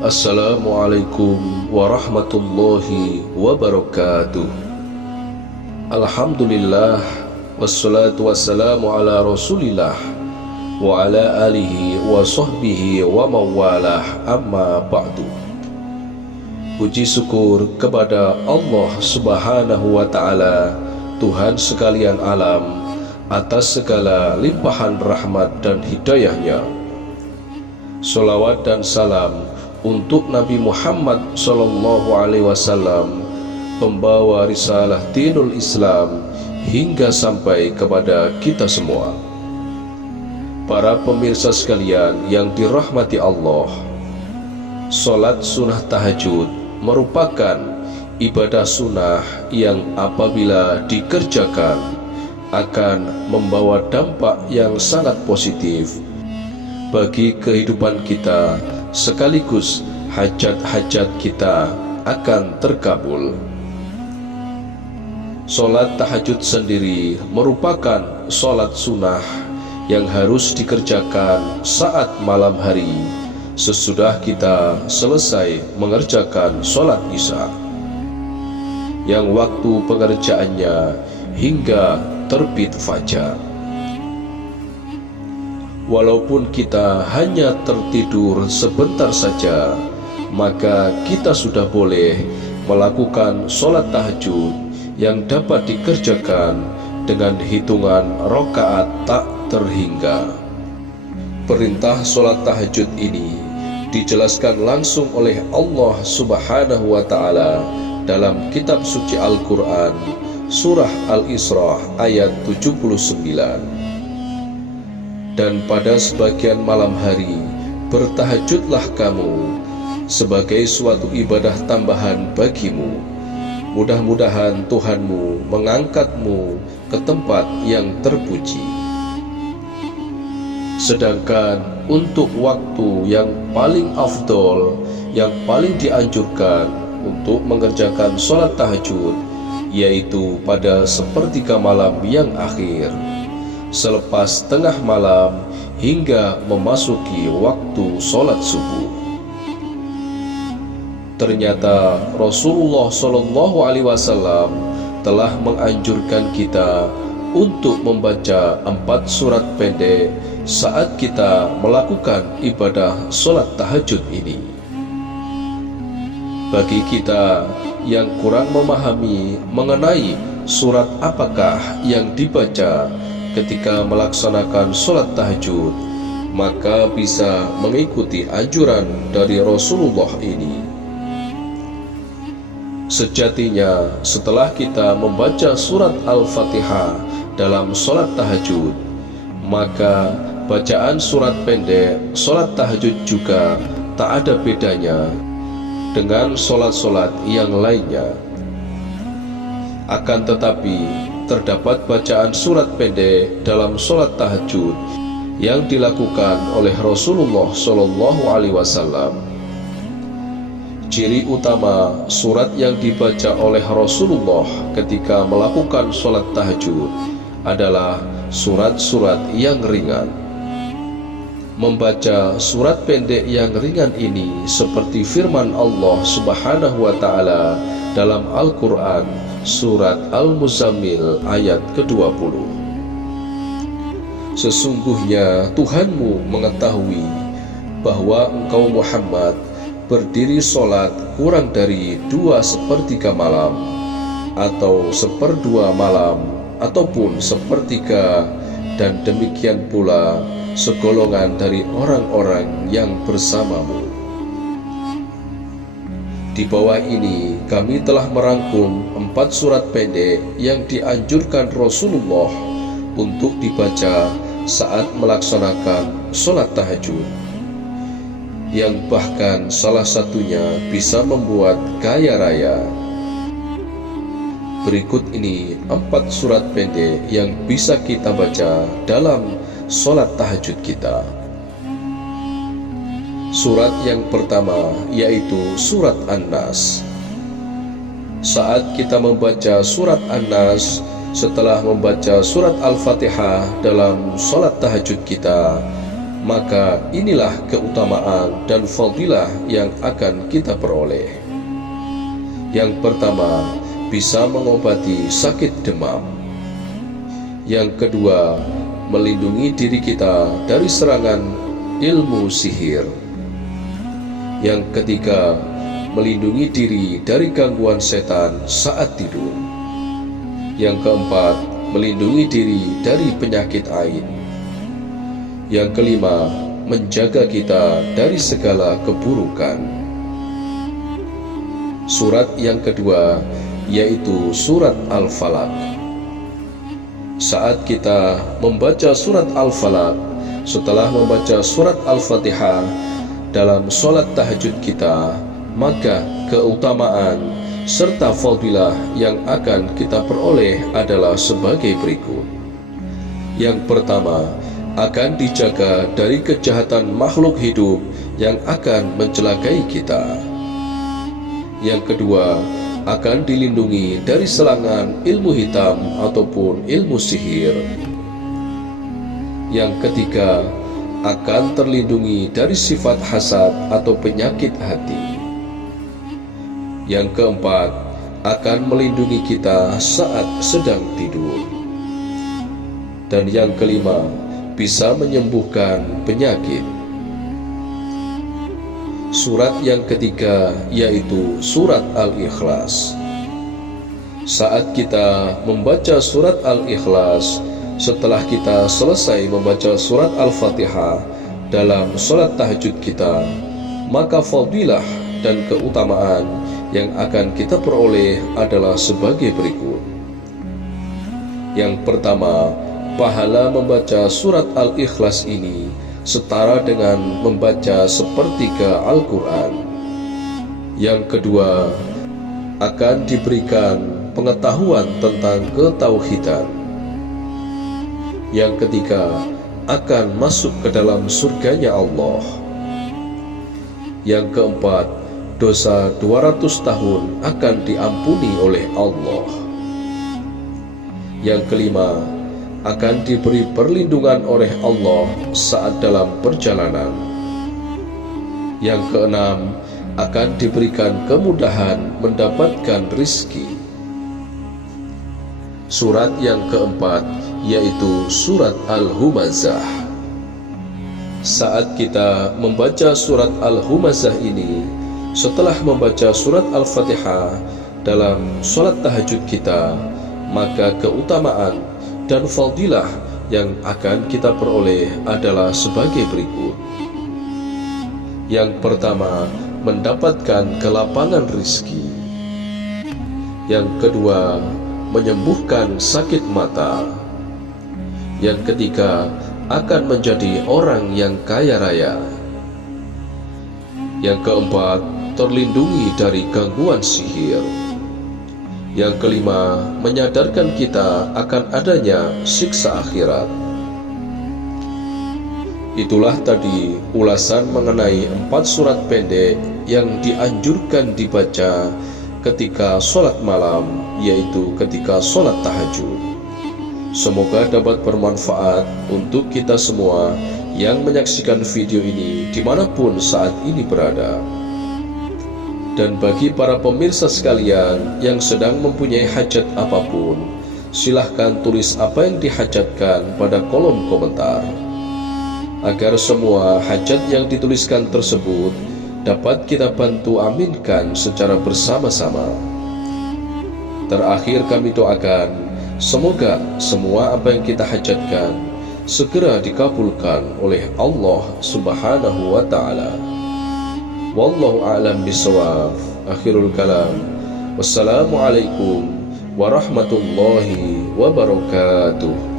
Assalamualaikum warahmatullahi wabarakatuh. Alhamdulillah, wassalatu wassalamu ala rasulillah wa ala alihi wa sahbihi wa mawalah, amma ba'du. Puji syukur kepada Allah subhanahu wa ta'ala, Tuhan sekalian alam, atas segala limpahan rahmat dan hidayahnya. Sholawat dan salam untuk Nabi Muhammad SAW, pembawa risalah dinul Islam, hingga sampai kepada kita semua. Para pemirsa sekalian yang dirahmati Allah, sholat sunnah tahajud merupakan ibadah sunnah yang apabila dikerjakan akan membawa dampak yang sangat positif bagi kehidupan kita, sekaligus hajat-hajat kita akan terkabul. Sholat tahajud sendiri merupakan sholat sunnah yang harus dikerjakan saat malam hari sesudah kita selesai mengerjakan sholat isya, yang waktu pengerjaannya hingga terbit fajar. Walaupun kita hanya tertidur sebentar saja, maka kita sudah boleh melakukan sholat tahajud yang dapat dikerjakan dengan hitungan rakaat tak terhingga. Perintah sholat tahajud ini dijelaskan langsung oleh Allah subhanahu wa ta'ala dalam kitab suci Al-Quran, surah Al-Isra ayat 79. Dan pada sebagian malam hari bertahajudlah kamu sebagai suatu ibadah tambahan bagimu. Mudah-mudahan Tuhanmu mengangkatmu ke tempat yang terpuji. Sedangkan untuk waktu yang paling afdol, yang paling dianjurkan untuk mengerjakan sholat tahajud, yaitu pada sepertiga malam yang akhir, selepas tengah malam hingga memasuki waktu sholat subuh. Ternyata Rasulullah SAW telah menganjurkan kita untuk membaca 4 surat pendek saat kita melakukan ibadah sholat tahajud ini. Bagi kita yang kurang memahami mengenai surat apakah yang dibaca ketika melaksanakan sholat tahajud, maka bisa mengikuti anjuran dari Rasulullah ini. Sejatinya setelah kita membaca surat Al-Fatihah dalam sholat tahajud, maka bacaan surat pendek sholat tahajud juga tak ada bedanya dengan sholat-sholat yang lainnya. Akan tetapi terdapat bacaan surat pendek dalam sholat tahajud yang dilakukan oleh Rasulullah SAW. Ciri utama surat yang dibaca oleh Rasulullah ketika melakukan sholat tahajud adalah surat-surat yang ringan. Membaca surat pendek yang ringan ini seperti firman Allah subhanahu wa ta'ala dalam Al-Quran, surat Al-Muzammil ayat ke-20. Sesungguhnya Tuhanmu mengetahui bahwa engkau Muhammad berdiri sholat kurang dari 2/3 malam, atau 1/2 malam, ataupun 1/3, dan demikian pula segolongan dari orang-orang yang bersamamu. Di bawah ini kami telah merangkum 4 surat pendek yang dianjurkan Rasulullah untuk dibaca saat melaksanakan sholat tahajud, yang bahkan salah satunya bisa membuat kaya raya. Berikut ini 4 surat pendek yang bisa kita baca dalam sholat tahajud kita. Surat yang pertama yaitu surat An-Nas. Saat kita membaca surat An-Nas setelah membaca surat Al-Fatihah dalam sholat tahajud kita, maka inilah keutamaan dan fadilah yang akan kita peroleh. Yang pertama, bisa mengobati sakit demam. Yang kedua, melindungi diri kita dari serangan ilmu sihir. Yang ketiga, melindungi diri dari gangguan setan saat tidur. Yang keempat, melindungi diri dari penyakit ain. Yang kelima, menjaga kita dari segala keburukan. Surat yang kedua yaitu surat Al-Falaq. Saat kita membaca surat Al-Falaq setelah membaca surat Al-Fatihah dalam sholat tahajud kita, maka keutamaan serta fadilah yang akan kita peroleh adalah sebagai berikut. Yang pertama, akan dijaga dari kejahatan makhluk hidup yang akan mencelakai kita. Yang kedua, akan dilindungi dari serangan ilmu hitam ataupun ilmu sihir. Yang ketiga, akan terlindungi dari sifat hasad atau penyakit hati. Yang keempat, akan melindungi kita saat sedang tidur. Dan yang kelima, bisa menyembuhkan penyakit. Surat yang ketiga yaitu surat Al-Ikhlas. Saat kita membaca surat Al-Ikhlas, setelah kita selesai membaca surat Al-Fatihah dalam sholat tahajud kita, maka fadilah dan keutamaan yang akan kita peroleh adalah sebagai berikut. Yang pertama, pahala membaca surat Al-Ikhlas ini setara dengan membaca sepertiga Al-Quran. Yang kedua, akan diberikan pengetahuan tentang ketauhidan. Yang ketiga, akan masuk ke dalam surganya Allah. Yang keempat, dosa 200 tahun akan diampuni oleh Allah. Yang kelima, akan diberi perlindungan oleh Allah saat dalam perjalanan. Yang keenam, akan diberikan kemudahan mendapatkan rizki. Surat yang keempat yaitu surat Al-Humazah. Saat kita membaca surat Al-Humazah ini, setelah membaca surat Al-Fatihah dalam sholat tahajud kita, maka keutamaan dan fadilah yang akan kita peroleh adalah sebagai berikut. Yang pertama, mendapatkan kelapangan rizki. Yang kedua, menyembuhkan sakit mata. Yang ketiga, akan menjadi orang yang kaya raya. Yang keempat, terlindungi dari gangguan sihir. Yang kelima, menyadarkan kita akan adanya siksa akhirat. Itulah tadi ulasan mengenai 4 surat pendek yang dianjurkan dibaca ketika sholat malam, yaitu ketika sholat tahajud. Semoga dapat bermanfaat untuk kita semua yang menyaksikan video ini dimanapun saat ini berada. Dan bagi para pemirsa sekalian yang sedang mempunyai hajat apapun, silahkan tulis apa yang dihajatkan pada kolom komentar, agar semua hajat yang dituliskan tersebut dapat kita bantu aminkan secara bersama-sama. Terakhir kami doakan, semoga semua apa yang kita hajatkan segera dikabulkan oleh Allah Subhanahu wa Ta'ala. Wallahu a'lam bishawab. Akhirul kalam. Wassalamualaikum warahmatullahi wabarakatuh.